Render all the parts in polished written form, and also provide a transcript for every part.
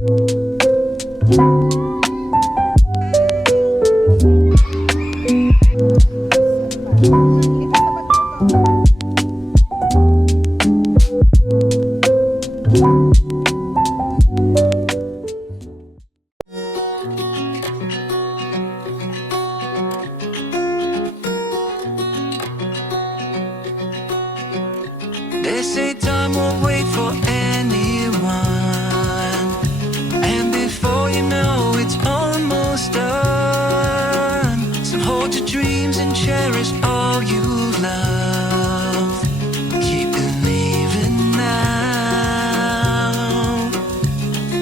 They say time won't wait for anyone, and before you know it's almost done. So hold your dreams and cherish all you love. Keep believing now.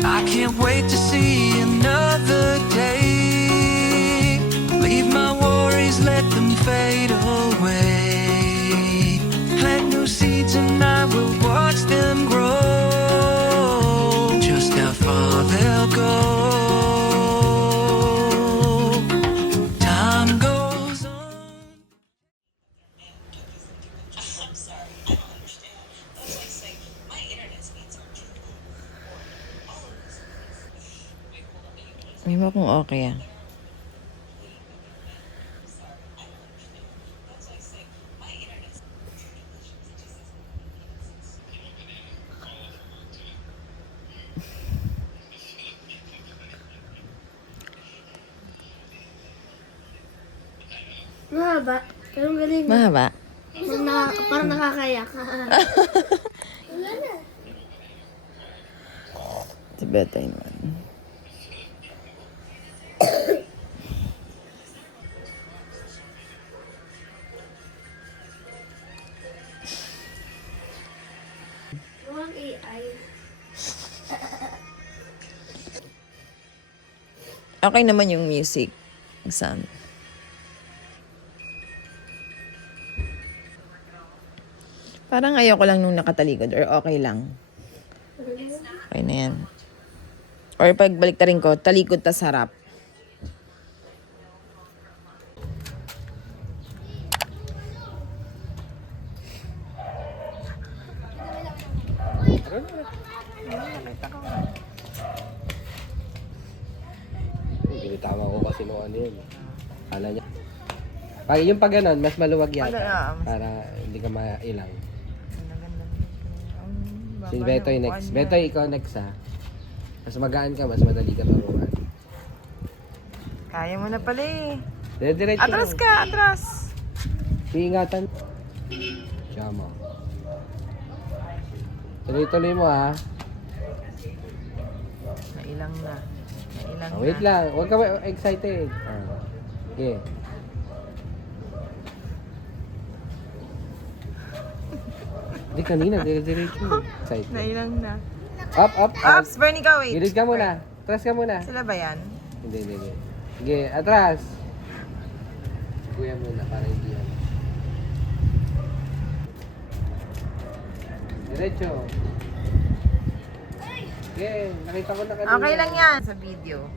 I can't wait to see another day. Leave my worries, let them fade away. Plant new seeds and I will watch them grow. Just how far they'll go. Time goes on. I'm sorry, I don't understand. That's like saying my internet speeds are triple. Or all of this. Wait, hold on. Hindi mo kung okay ah. Sorry, I don't understand. That's like saying my internet Mahaba. Pero ang galing. Mahaba. Parang nakakayak. Wala na. Si Betay naman. Mukhang AI. Okay naman yung music. Sound. Parang ayoko lang nung nakatalikod or okay lang. Okay na yan. Or pagbalik ta rin ko, talikod tas harap. Binitawa ko kasi nung ano yun. Kala niya. Pag yung pag ganon, mas maluwag yata. Para hindi ka mailang. Si Betoy next. Betoy, ikaw next ha. Mas magaan ka, mas madali ka turuan. Kaya mo na pala eh. Diretso Atras lang. ka, atras. Iingatan. Tiyama. Tuloy-tuloy mo ha. Nailang na. Nailang na. Wait lang. Huwag ka excited. Okay. Hindi kanina, diretso. Excited. Nailang na. Up, up, up. Ops, Bernie ka, wait. Gilid ka muna. Atras ka muna. Sila ba yan? Hindi. Sige, atras. Kuya muna para hindi yan. Diretso. Sige, nakita ko na kanina. Okay lang yan. Sa video.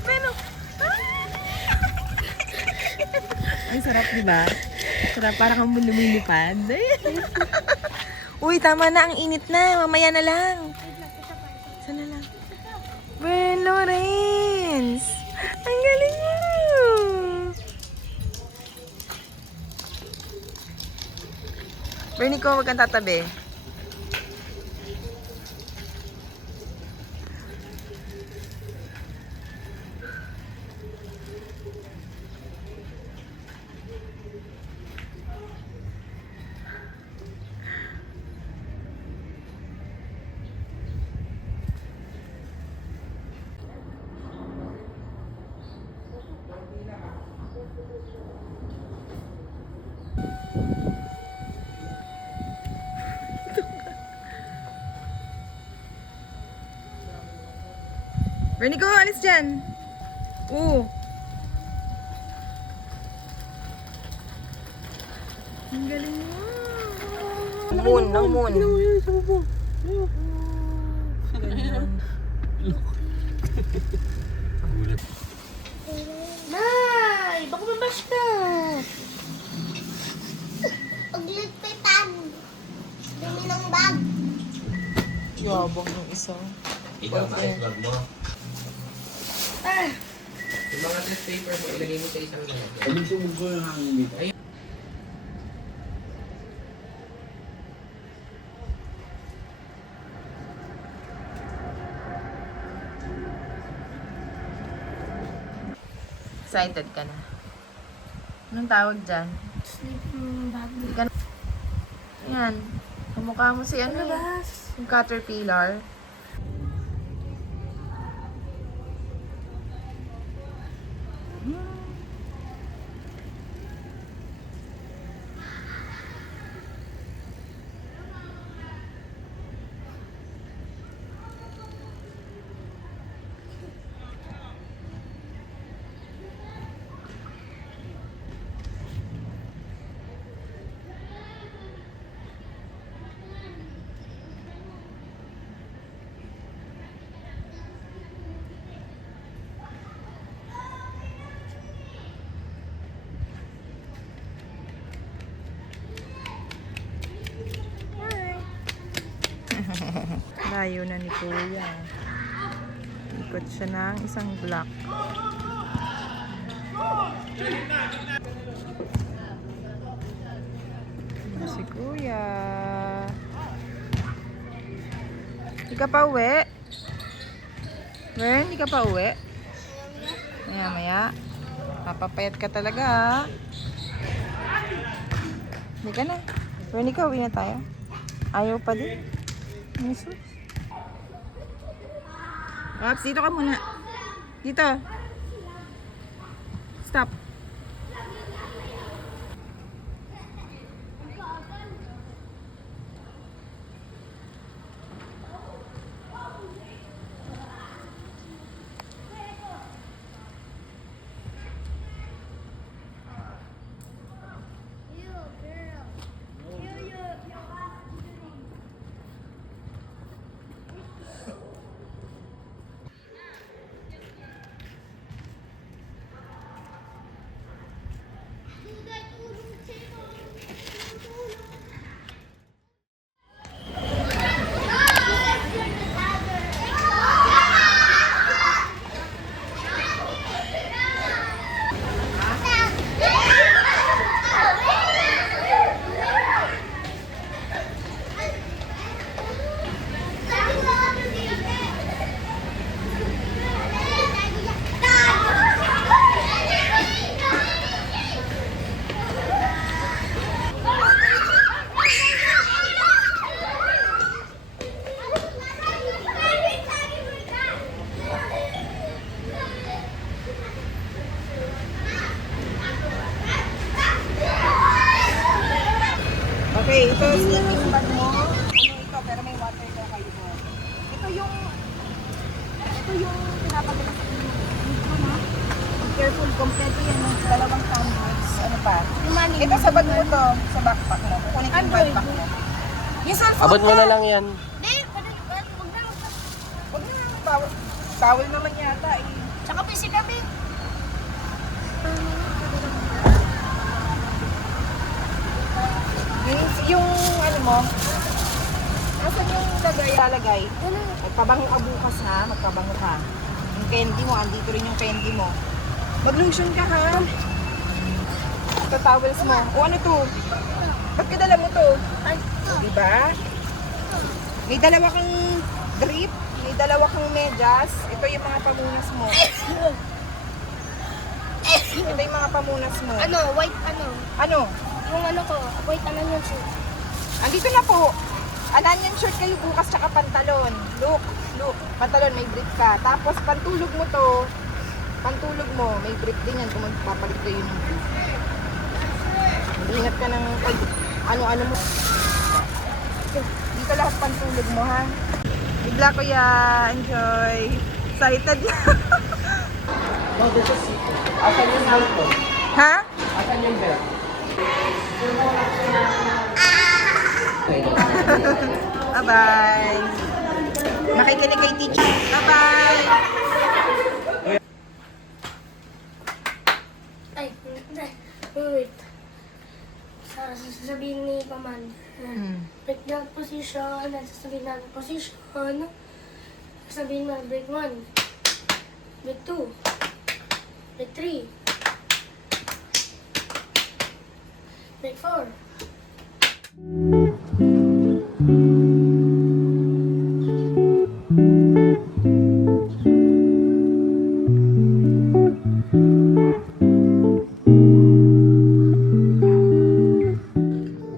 Pero, ang sarap, di ba? Sarap, parang kang lumilipad. Uy, tama na, ang init na. Mamaya na lang. Sana lang. Ben Lawrence! Ang galing mo! Bernie ko, wag kang tatabi. Bernie ko, alis dyan. Oo. Ang galing mo. Ang moon. Gulat Yabang ng isa. Ikaw, maayos vlog mo. Yung mga test paper mo, ilagay mo sa isang lalagyan. Excited ka na? Anong tawag dyan? Sleeping bag. Yan. Kamukha mo si ano eh. Yung caterpillar. Layo na ni Kuya. Ikot siya ng isang block. Ano si Kuya? Di ka pa uwi? Di ka pa uwi? Maya. Papapayat ka talaga ha. Hindi ka na. Ren, ikaw uwi na tayo. Ayaw pa din. Jesus. Raps, dito ka muna. Dito. Stop. Okay, ito sleeping bag mo. Ano ito, pero may water daw kayo doon. Ito yung pinapagala sa inyo. Ito na. Careful, kompleto yan. Dalawang towels. Ano pa? Ito sa bag mo to. Sa backpack mo. Kukunin ko yung backpack mo. Yung cellphone Abot mo na lang yan. Huwag na. Bawal naman yata eh. Tsaka PC kami. Yung ano mo, nasan yung lalagay? Magpabango ka bukas ha, magpabango ka. Yung candy mo, andito rin yung candy mo. Mag-lotion ka ha. Ito towels mo. O ano to? Ba't kadala mo to? Diba? May dalawa kang drip, may dalawa kang medyas. Ito yung mga pamunas mo. Ito yung mga pamunas mo. Ano, white ano? Ano? Yung ano ko, white ano yun siya. Andito na po. Ananyan shirt kayo bukas tsaka pantalon. Look. Pantalon, may brief ka. Tapos pantulog mo to. Pantulog mo, may brief din yan kung magpapalit kayo ng brief. Ingat ka ng ano-ano mo. Dito lahat pantulog mo ha. Bigla ko ya. Enjoy. Excited na. Asan yung belt mo? Ha? Asan yung belt? Bye-bye. Makikinig kay teacher. Bye-bye. Ay, wait. Sasabihin ni Paman. Break na position, sasabihin natin position. Sasabihin na break 1, break 2, break 3, break 4.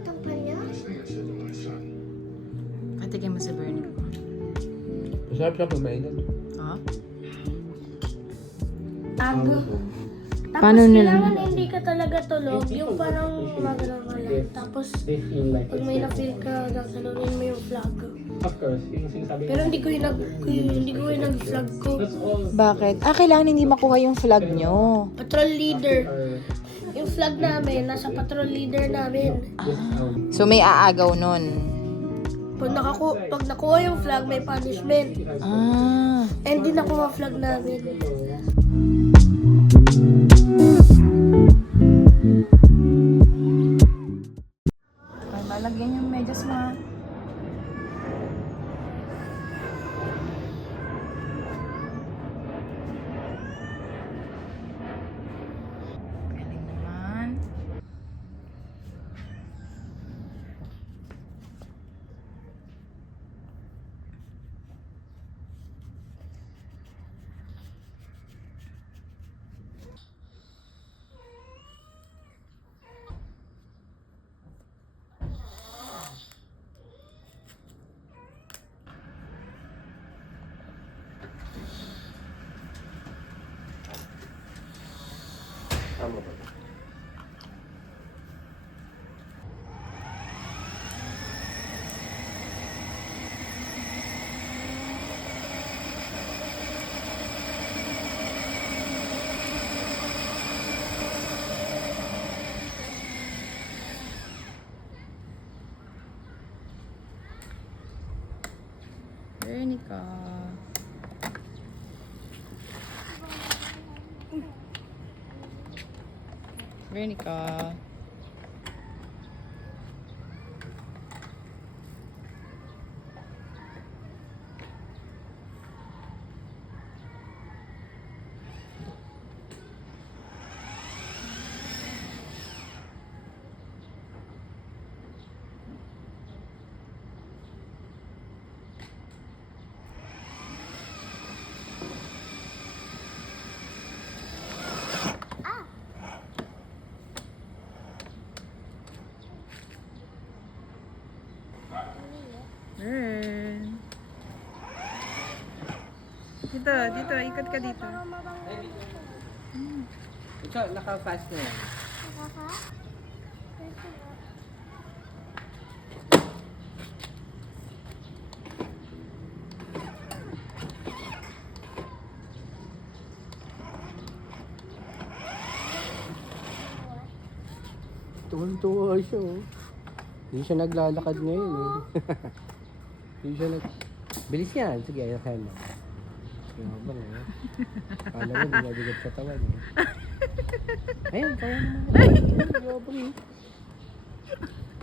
Itong panya? Patikin mo si Bernie. Masarap siya pag mainit. Ha? Tago. Tapos Paano nila? kailangan hindi ka talaga tulog, yung parang magano ka lang. Tapos pag may na-feel ka, nasalawin mo yung flag. Of course, yung sinasabi Pero hindi ko yung nag-flag ko. Bakit? Kailangan hindi makuha yung flag nyo. Patrol leader. Yung flag namin, nasa patrol leader namin. So may aagaw nun. Pag nakuha yung flag, may punishment. Ah. And di nakuha flag namin. Ay, lalagyan yung medyas mo. Galing naman. Tama ba? Veronica. Veronica. Dito, ikot ka dito. Ito, naka-fast na yan. Tuwan-tuwa siya, oh. Hindi siya naglalakad ngayon, eh. Hindi siya nag... Bilis yan. Sige, ayakan mo. Yabang, eh. Kala mo, bigabigat sa tawan, eh. Ayun, kaya naman. Yabang, eh.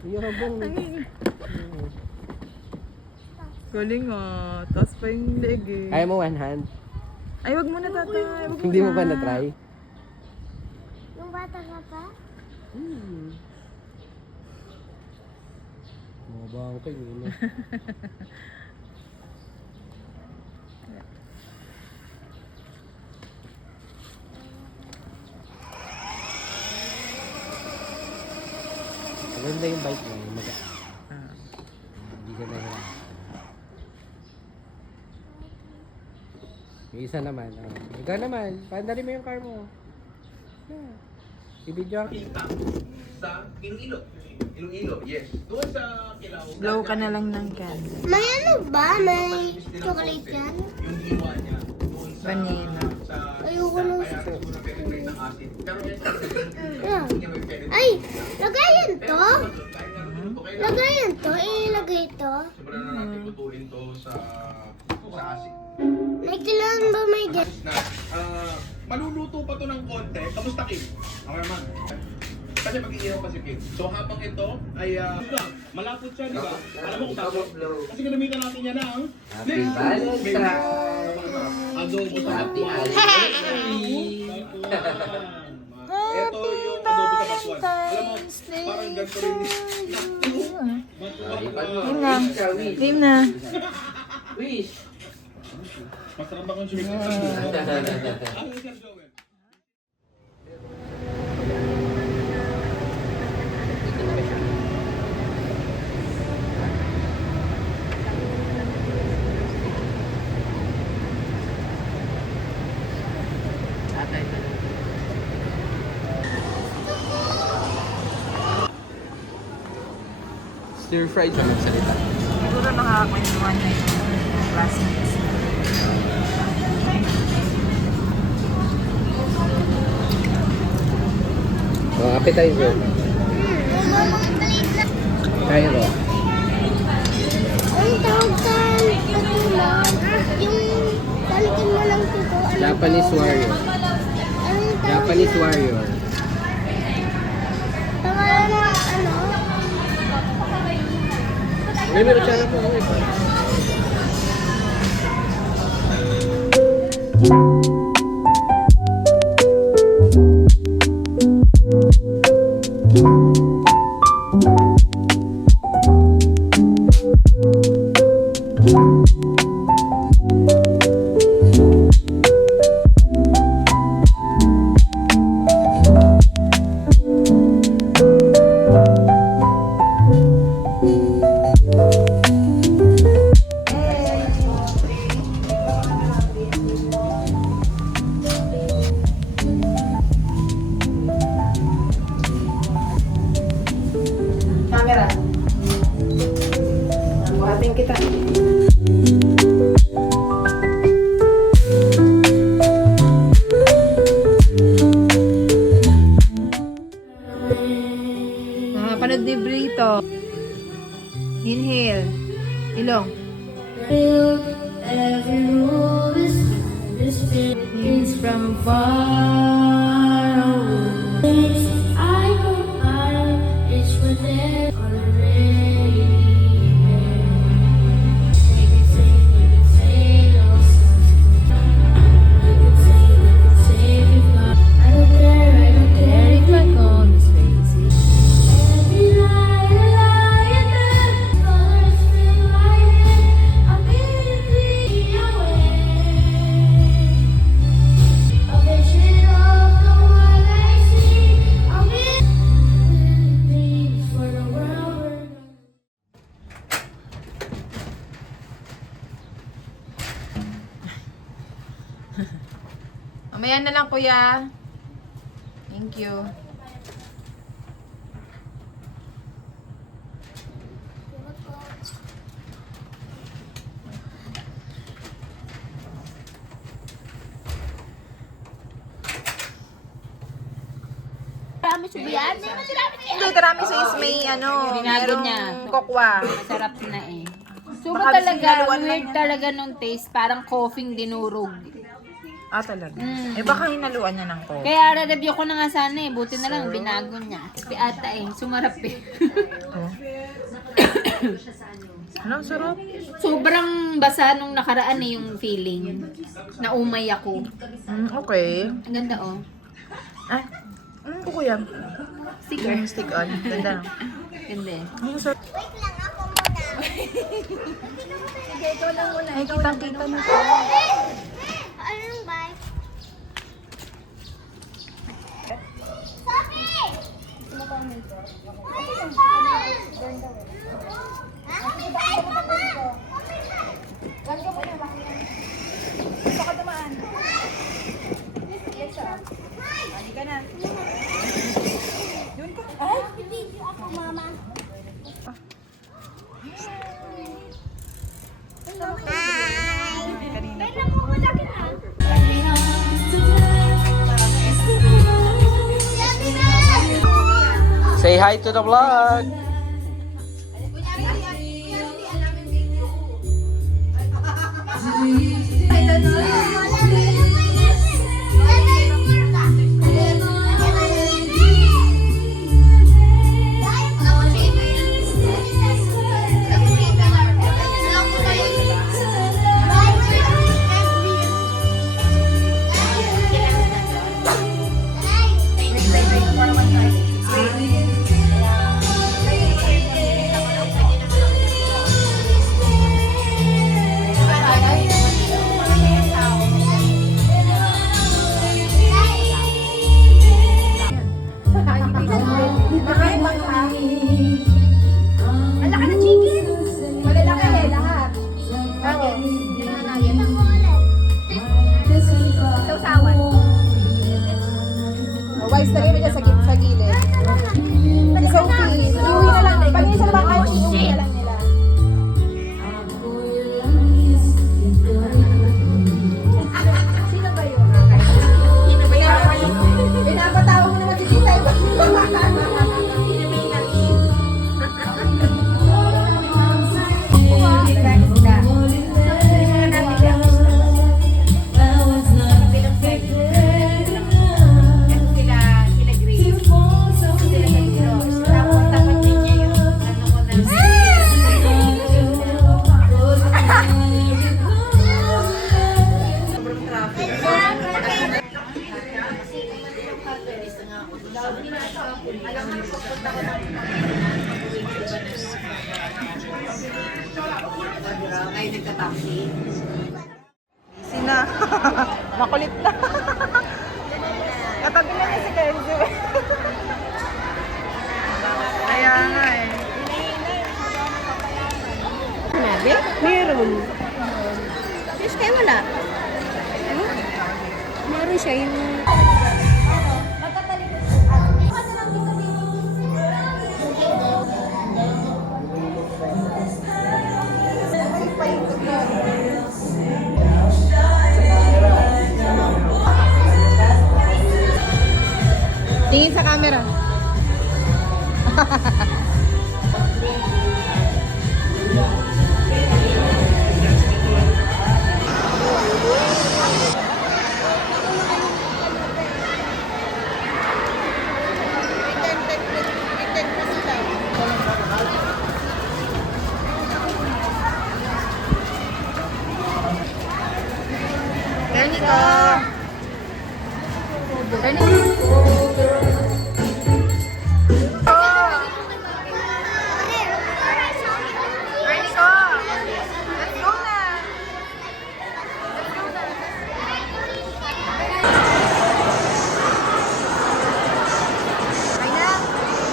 Yabang, eh. Galing ah. Taas pa yung leg eh. Kaya mo one hand? Ay, wag mo na tatay. Wag Hindi mo na. ba na-try? Yung bata ka pa? Mga bangkay, eh. Maganda yung bike mo. Hindi ka nahirap. May isa naman. Oh. Ikaw naman. Paandali mo yung car mo. Yeah. I-video ako. Sa Iloilo. Iloilo, yes. Doon sa Kilaw. Blow ka na lang ng candle. May ano ba? May chocolate yan? Yung iwa niya. Doon sa... Vanilla. Sa... Ayoko nung Kaya siguro penetrate ng acid. Pero yan sa... Yeah. Hindi niya may penetrate. Ay! Lagayan to? Kahit na luto kayo lang. Lagayan to? Ilagay to? Sobrang na natin lutuin to sa acid. May kailangan ba may Na, maluluto pa to ng konti. Kamusta, Kim? Okay naman. Kasi pag-iihaw pa si Kim. So habang ito ay malapot siya, di ba? Alam mo kung bakit? Kasi ginamitan natin yan ng Happy Valentine's! adobo sa bakwan. Ito yung adobo sa bakwan. Alam mo, parang ganito rin. Game na. Game na. Wish! Masarap ba kung sumikip sa adobo? Ano yung Sir Joel? Stir-fried sa magsalita. Siguro nakakakwentuhan na yung classmates. Oh, appetizer. Cairo. Ang tawag sa patulang, yung talikin mo lang dito. Japanese warrior. Anong tawag? Japanese warrior. Pangalan ng ano? May meron siya na po. Camera. Buhatin kita. Nakapanood ni Brito. Inhale. Ilong. Every move is feelings from far away. I hope it's within already. Maybe say those songs. You could say goodbye. I don't care if I go this crazy. Every lie in bed, colors fill my head. I'm being away. A vision of the one I see. I'm in for the world. Mamaya na lang, kuya. Thank you. Marami subiyan. Hindi, karami sa is may ano, Binago merong niya. kokwa. Masarap na eh. So Baka talaga, sinaluan lang weird yan. talaga nung taste. Parang coughing dinurog. Ah, talaga? Mm. Eh, baka hinaluan niya ng kokwa. Kaya re-review ko na nga sana eh. Buti na lang, binago niya. Kasi ata eh, sumarap eh. Oh. Ano, sarap? Sobrang basa nung nakaraan eh yung feeling. Naumay ako. Okay. Ang ganda oh. Ay, kuya. Sticker. Stick on. Ganda. Ganda eh. Ang sarap. Ay, kitang-kita na. Anong bike? Video ako, mama. Say hi to the vlog! Wise, lagay mo dyan sa gilid. Si Sophie, iuwi na lang. Pag hindi sila makain, iuwi na lang nila. Sino ba yun? Pinapatawa mo naman si Tita. Sina? Makulit na. Katabi na niya si Kenzo. Kaya nga eh. Sinabi? Meron. Yes, kaya wala. Meron siya yung... Tingin sa camera.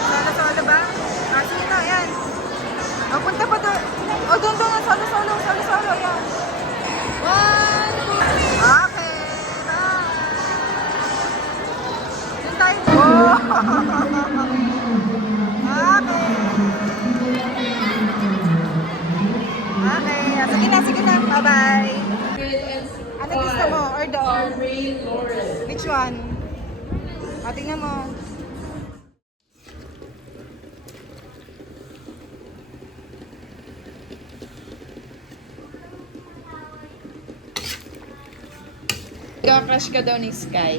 Solo-solo ba? Ah, sige na, yan. O, punta pa doon. O, doon, solo-solo, yan. 1, 2, okay, bye. Doon tayo. Oh. Okay. Okay, sige na, bye-bye. Ano gusto mo? Or doon? Which one? O, tingnan mo. Crush ka daw ni Sky.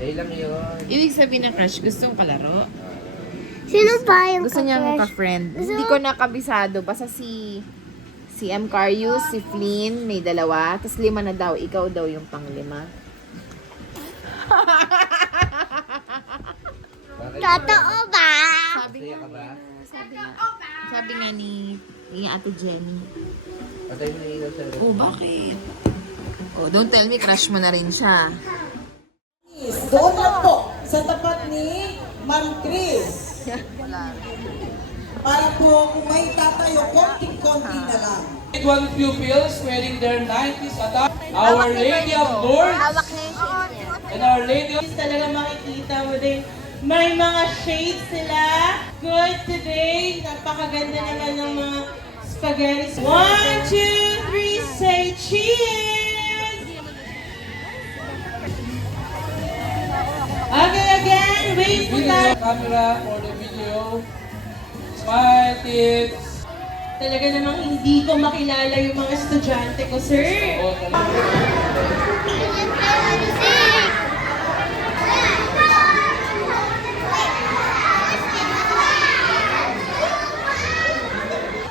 Dahil lang yun. Ibig sabihin ng crush, gustong kalaro? Sino ba yung Gusto niya ka-crush? ka-friend. Hindi ko nakabisado. Basta si M. Carius, si Flynn, may 2. Tapos 5 na daw. Ikaw daw yung pang-5. Totoo ba? Sabi nga ni Ate Jenny. Patay mo na ilaw sa Oh, bakit? Oh, don't tell me crush mo na rin siya. Doon lang po, sa tapat ni Ma'am Chris. Para po kung may tatayo, konting-konti na lang. One pupils wearing their 90s attire. Our Lady of Lourdes and Our Lady of... Talaga makikita mo din, may mga shades sila. Good today. Napakaganda naman ng mga spaghetti. 1, 2, 3, say cheers! Okay, again, wait for that. Camera for the video. Smile, tips. Talaga namang hindi ko makilala yung mga estudyante ko, sir. Oh,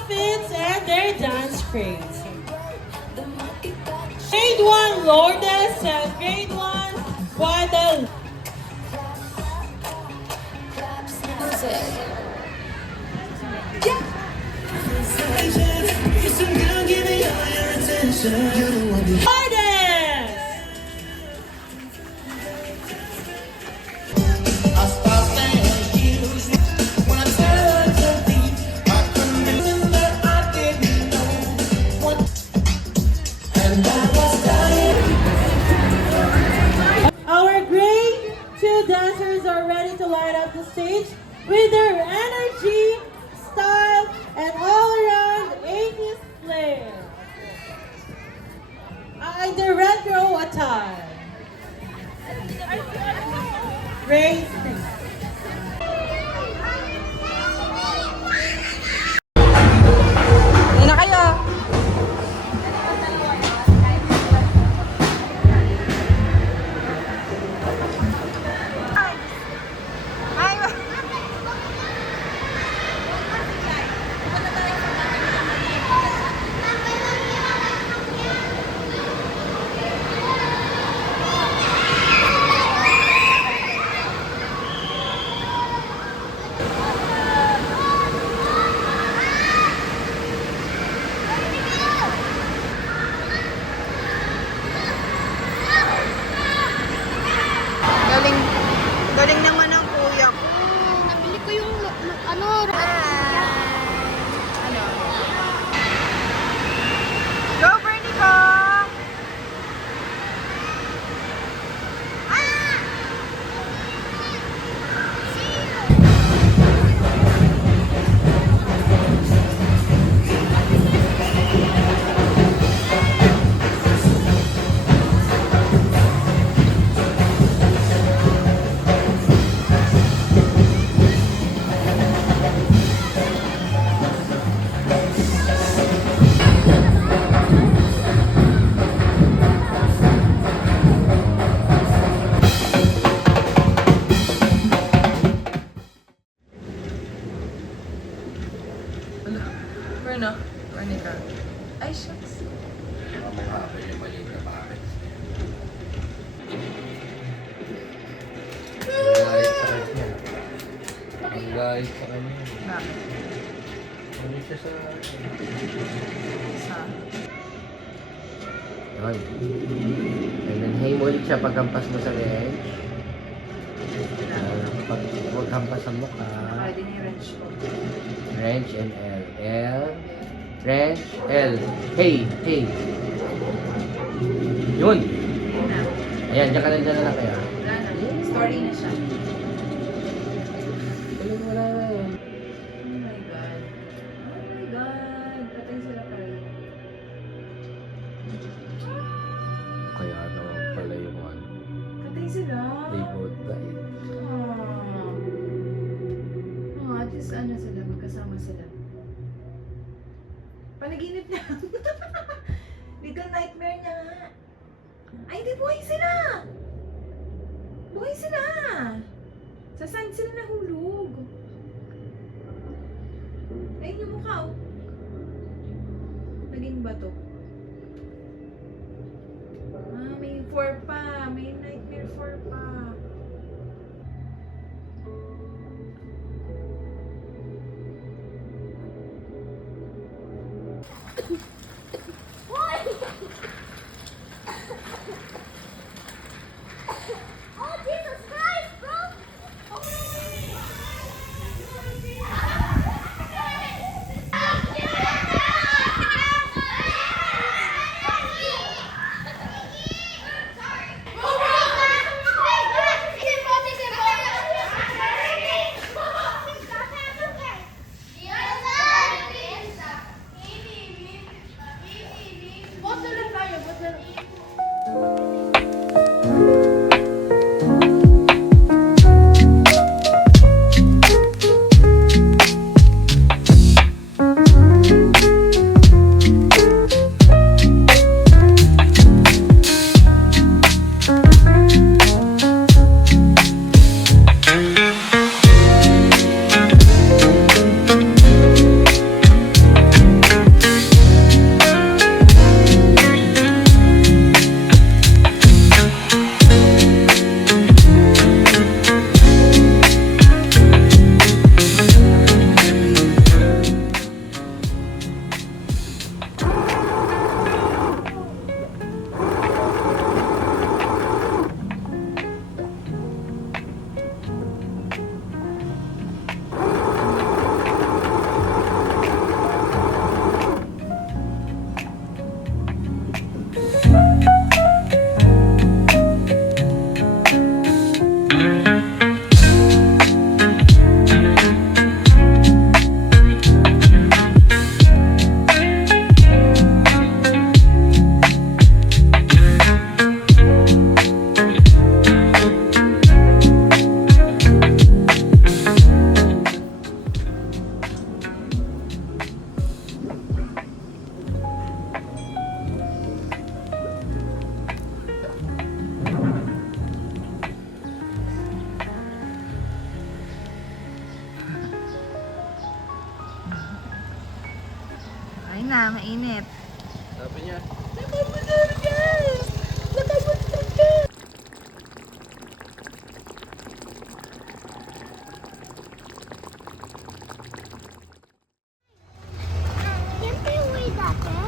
Fits and their dance craze. Grade 1, Lourdes, and grade 1, Guadalupe. Lourdes! up the stage with their energy, style, and all-around 80s flair. In the retro attire. Raise please. Hindi na kayo. Galing, galing naman ang kuya ko. Nabili ko yung ano. Go, Bernie ko! Berno, Bernie ka. Ay, shucks. Mamukha pa yung maliit na bakit. Ang gayet sa kanya. Ang gayet sa kanya. Bakit? Ano siya sa... Sa? Yun. And then, hey mo ulit siya pagkampas mo sa wrench. Pag huwag hampas ang mukha. Pwede ni wrench ko. Wrench and L. L. Wrench, L. Hey, hey. Yun. Ayan, dyan ka na dyan na lang kaya. Wala na. Story na siya. Wala na yun. Oh my God. Oh my God. Patay sila kayo. Kaya naman pala yung ano. Patay sila. They both died. Oh, at least ano sila, magkasama sila. Panaginip niya. Little nightmare niya nga. Ay, hindi, buhay sila! Buhay sila! Sa sand sila nahulog. Ayun yung mukha, oh. Naging bato. Ah, may 4 pa. May nightmare 4 pa. Oh, Jesus Christ, bro!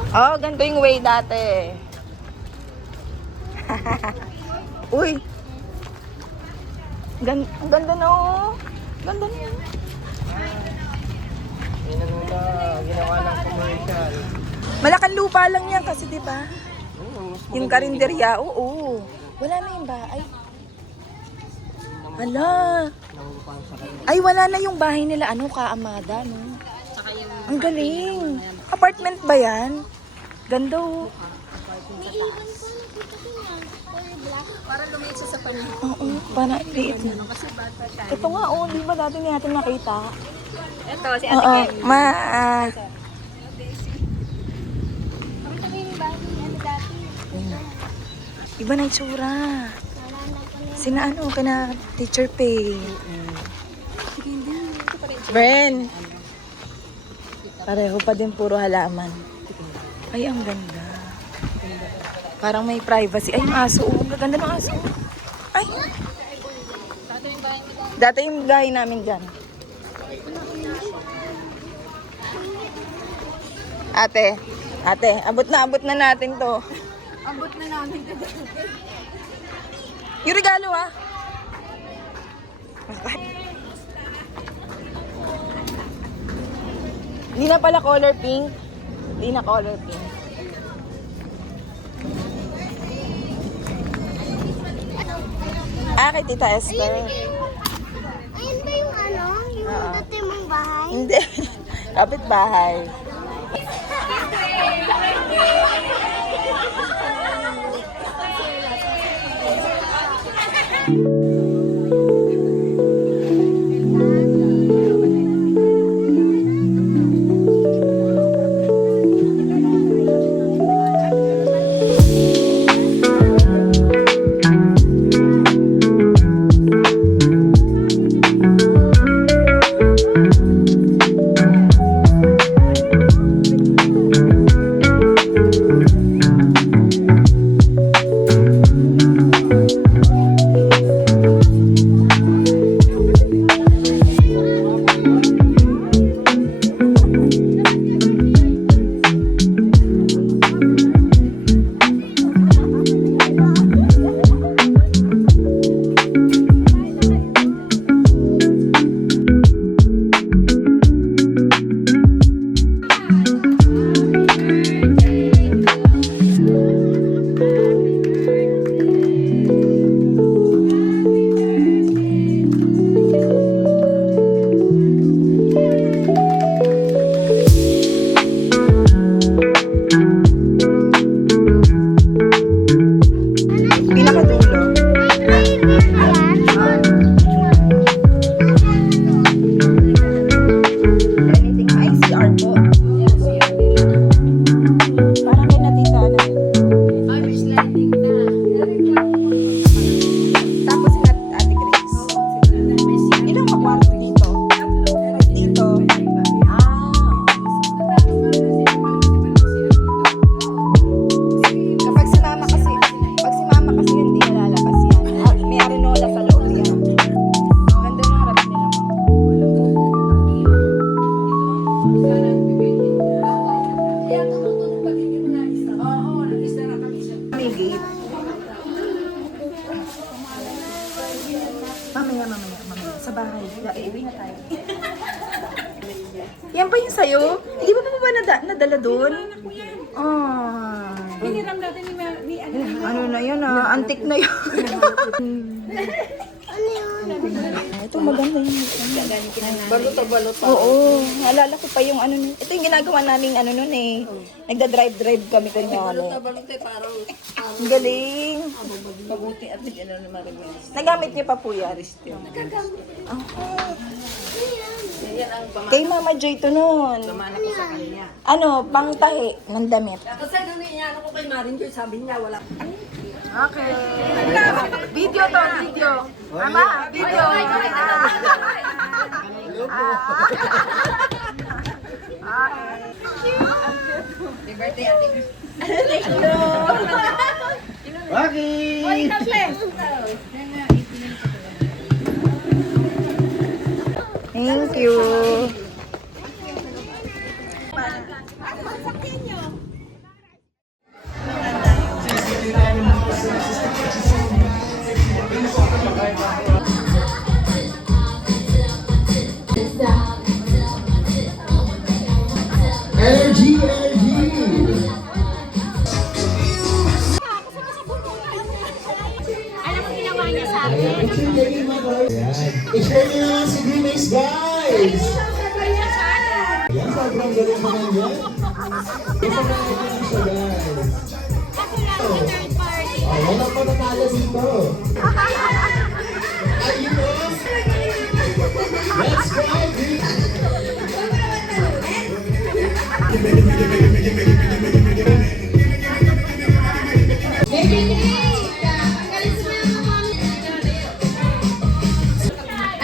Oh, ganito yung way dati. Uy. Ang ganda na oh. Ganda na yan. Yan ang ginawa ng commercial. Malaking lupa lang yan kasi, di ba? Mas Yung karinderya, oo. Wala na yung bahay. Hala. nakukupang sa kanya. Ay, wala na yung bahay nila. Ano, Kaamada, no? Ang galing. Apartment ba yan? Ganda, oh. Para lumiit siya sa pamilya. Oo, para liit na. Ito nga, oh. Di ba dati hindi natin nakita? Ito, si Oo, iba na yung tsura. Sina ano, kina Teacher Pay. Bren. Pareho pa din puro halaman. Ay, ang ganda. Parang may privacy. Ay, yung aso. Oh. Ang ganda ng aso. Ay. Dati yung bahay namin dyan. Ate, abot na natin to. Abot na namin ito. Yung regalo ah. Hindi na pala color pink. Hindi na color pink. Ah, kay Tita Esther. Ayun ba yung ano? Yung dati mong bahay? Hindi. Kapit bahay. Pinakadulo. Anything ICR po. Parang kay natita na. Ay, may sliding na. Tapos si Ate Grace. Ilang kapwarto dito? Dito. Kapag si mama kasi, hindi nalalabas yan. May arenola sa loob yan. Ganda ng harap nila, ma. May gate. Mamaya. Sa bahay. Iwi na tayo. Yan pa yung sayo? Hindi ba nadala doon? Ah. Hiniram natin ni Ano na yun ah? Antik na yun. Ito maganda yun. Baluta. Oo. Naalala ko pa yung ano nun. Ito yung ginagawa namin ano nun eh. Nagda-drive kami kunyari. Ang galing. Nagamit niyo pa po yan? Kay Mama Joy to nun. Ano, pangtahi ng damit. Kasi doon niya ko kay Marin sabi niya wala. Okay. Video to, video. Ama, video. Thank you. I-share nyo naman si Grimace, guys! Ayan, sobrang galing naman yan. Sobrang galing siya, guys. Wala pa nanalo dito. Ayun o! Let's go,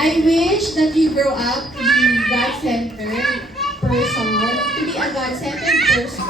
I wish that you grow up to be God-centered person, to be a God-centered person.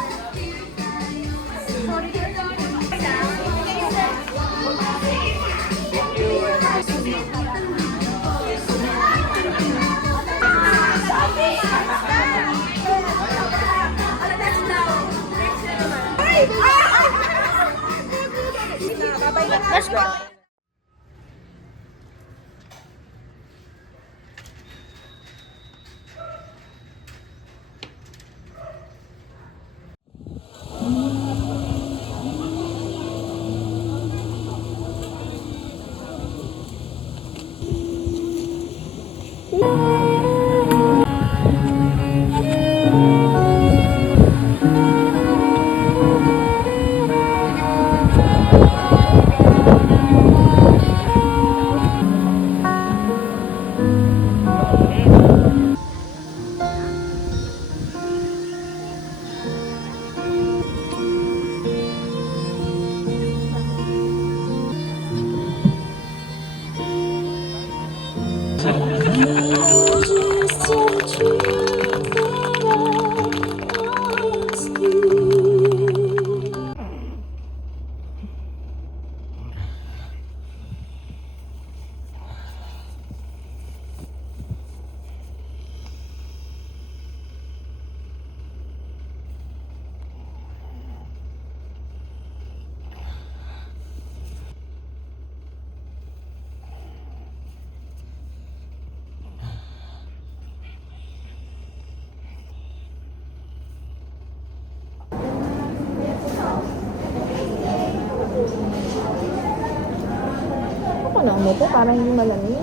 Ako na umupo, parang hindi malamig.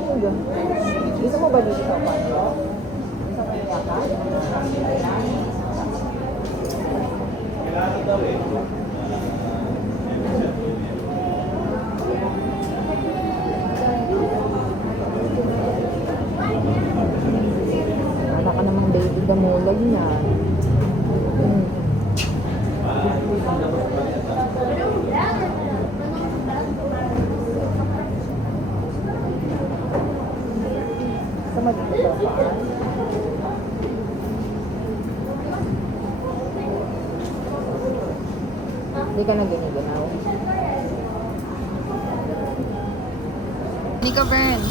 Gusto mo ba dito sa kwarto? Gusto mo yung yaka? Wala ka namang baby gamulag niya. Sama dito sa paan. Hindi ka na giniganaw. Nico Bern.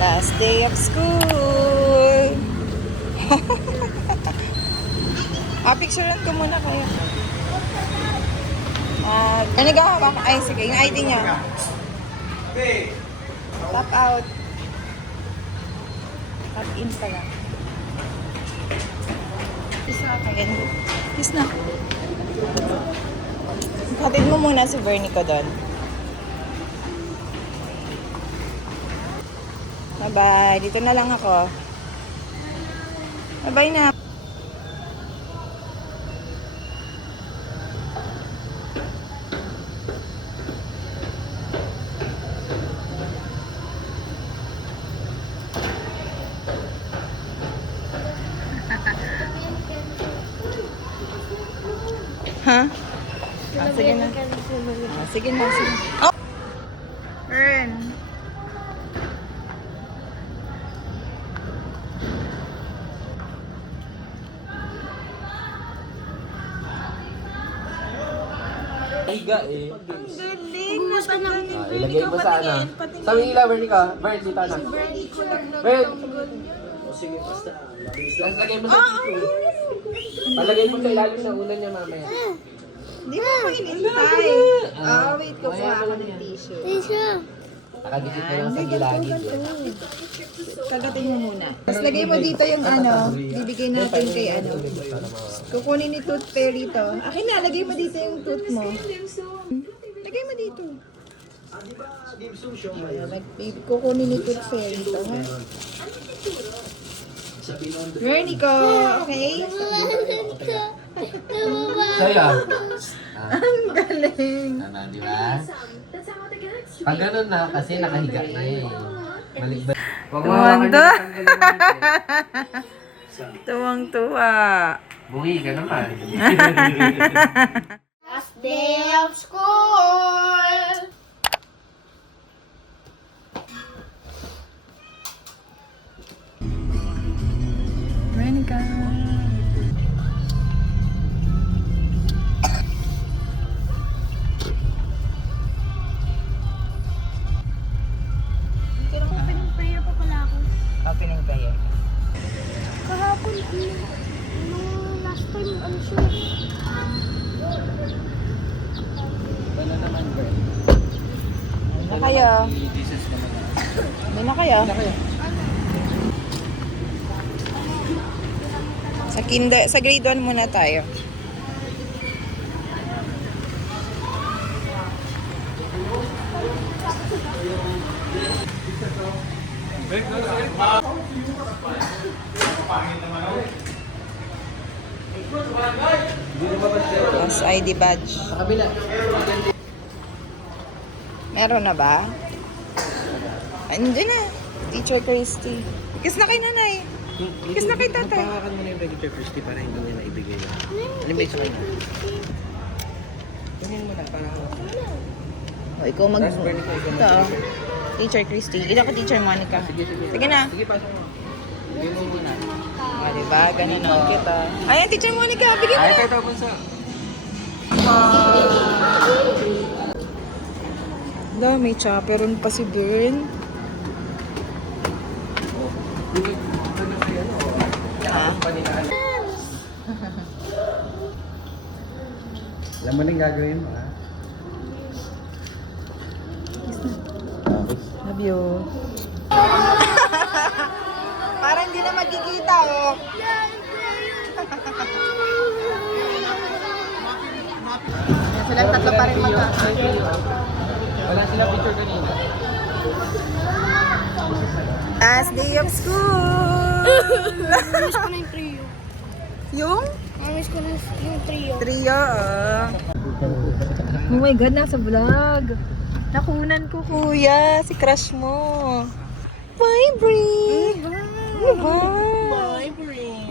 Last day of school. Picturean ko muna kayo. Nagahawak. Ay, sige. Yung ID niya. Tap out. Tap in pala. Kiss na kayo. Kiss na. Hatid mo muna si Bernie ko doon. Bye-bye. Dito na lang ako. Bye-bye na. Ha? Sige na. Sige na, sige. Oh! Earn. Higa eh. Ang galing. Natanggal ni Bernie. Ilagay mo sa ano. Sa Manila, Bernie ka. Bernie, dito na. Sige, basta. Tapos lagay mo sa dito. Palagay mo sa ilalim ng ulan niya mamaya. Hindi mo pa inintay. Wait. Kukuha ako ng tissue. Nakadikit na lang sa gilagid. Kagatin mo muna. Tapos lagay mo dito yung bibigay natin kay Kukunin ni Tooth Fairy to. Akin na, lagay mo dito yung tooth mo. Lagay mo dito. Kukunin ni Tooth Fairy to, ha? Bernie ko, okay? Saya. Ang galing. Ano, di ba? Pag ganun na, kasi nakahiga na eh. Maligban. Tuwang-tuwa. Bungi ka naman. Last day of school. Bernie ka. Opening prayer. Kahapon, nung last time, ano siya? Na kayo? Hindi na kayo? Sa grade 1 muna tayo. Tapos ID badge. Meron na ba? Andiyan na. Teacher Christy. Kiss na kay nanay. Kiss na kay tatay. Pahawakan mo na yung Teacher Christy para hindi nila ibigay na. Ano ba yung sa kanya? Tingnan mo na para ako. O, ikaw mag... Last Bernie ko, ikaw Ito, Teacher Christy. Ito ko Teacher Monica. Sige na. Sige, pasok mo. Bigay mo muna. Diba? Ganun ang kita. Ayan, Teacher Monica. Bigyan mo Ay, na. ito po sa... May chaperon pa si Bern. Alam mo na yung gagawin mo, ha? Love you. Parang hindi na magkikita, oh. Silang tatlo pa rin Wala sila picture kanina. Last day of school! Miss ko na yung trio. Yung? Miss ko na yung trio. Trio, oh my God, nasa vlog. Nakunan ko, kuya. Si crush mo. Bye, Brie! Bye! Bye, Brie!